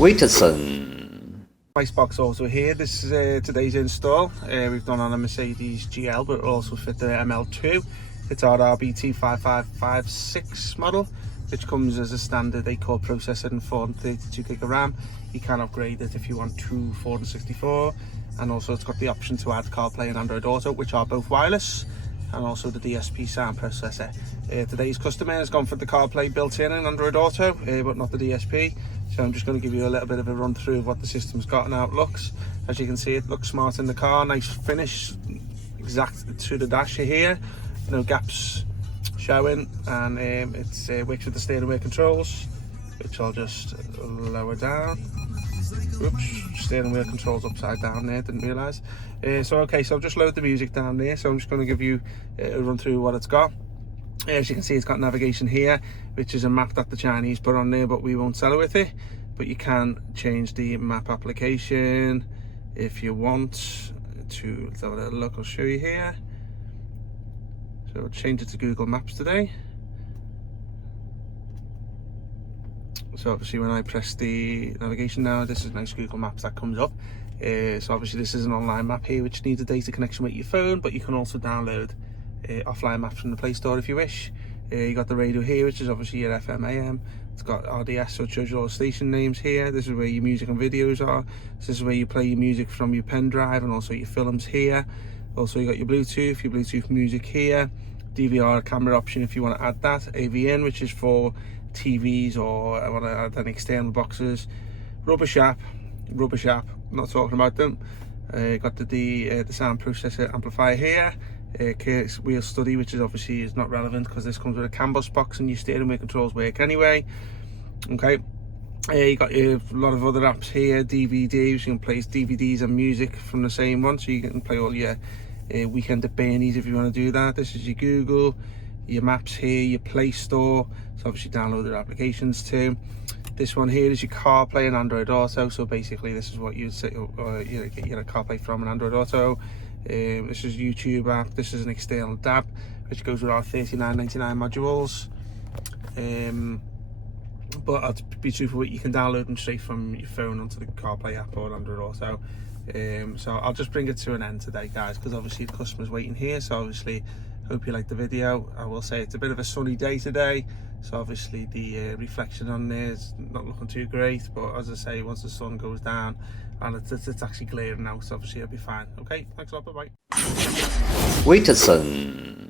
WITSON. Price box also here. This is today's install. We've done on a Mercedes GL, but also fit the ML2. It's our RVT5558 model, which comes as a standard 8-core processor and 432 gig of RAM. You can upgrade it if you want to 464, and also it's got the option to add CarPlay and Android Auto, which are both wireless, and also the DSP sound processor. Today's customer has gone for the CarPlay built-in and Android Auto, but not the DSP. So I'm just going to give you a little bit of a run through of what the system's got and how it looks. As you can see, it looks smart in the car. Nice finish, exact to the dash here. No gaps showing, and it works with the steering wheel controls, which I'll just lower down. Oops, steering wheel controls upside down there, didn't realise. So I'll just load the music down there. So I'm just going to give you a run through what it's got. As you can see, it's got navigation here, which is a map that the Chinese put on there, but we won't sell it with it. But you can change the map application if you want to. Let's have a little look, I'll show you here. So I'll change it to Google Maps today. So obviously when I press the navigation now, this is nice Google Maps that comes up. So obviously this is an online map here, which needs a data connection with your phone, but you can also download offline maps from the Play Store if you wish. You got the radio here, which is obviously your FM AM. It's got RDS, so it shows you all the station names here. This is where your music and videos are. This is where you play your music from your pen drive, and also your films here. Also you got your Bluetooth music here. DVR camera option if you want to add that. AVN, which is for TVs, or I want to add any external boxes. Rubbish app, not talking about them. Got the sound processor amplifier here. Wheel study, which is obviously is not relevant because this comes with a CAN bus box and your steering wheel controls work anyway. Okay, you got a lot of other apps here. DVDs, you can play DVDs and music from the same one, so you can play all your Weekend at Bernie's if you want to do that. This is your Google, your Maps here, your Play Store, so obviously download their applications too. This one here is your CarPlay and Android Auto, so basically this is what you'd say you get your CarPlay from an Android Auto. This is YouTube app. This is an external DAB, which goes with our $39.99 modules. But to be truthful, you can download them straight from your phone onto the CarPlay app or Android Auto. So I'll just bring it to an end today, guys, because obviously the customer's waiting here. So obviously, hope you liked the video. I will say it's a bit of a sunny day today, so obviously the reflection on there is not looking too great. But as I say, once the sun goes down and it's actually glaring out, so obviously it'll be fine. Okay, thanks a lot, bye bye. WITSON.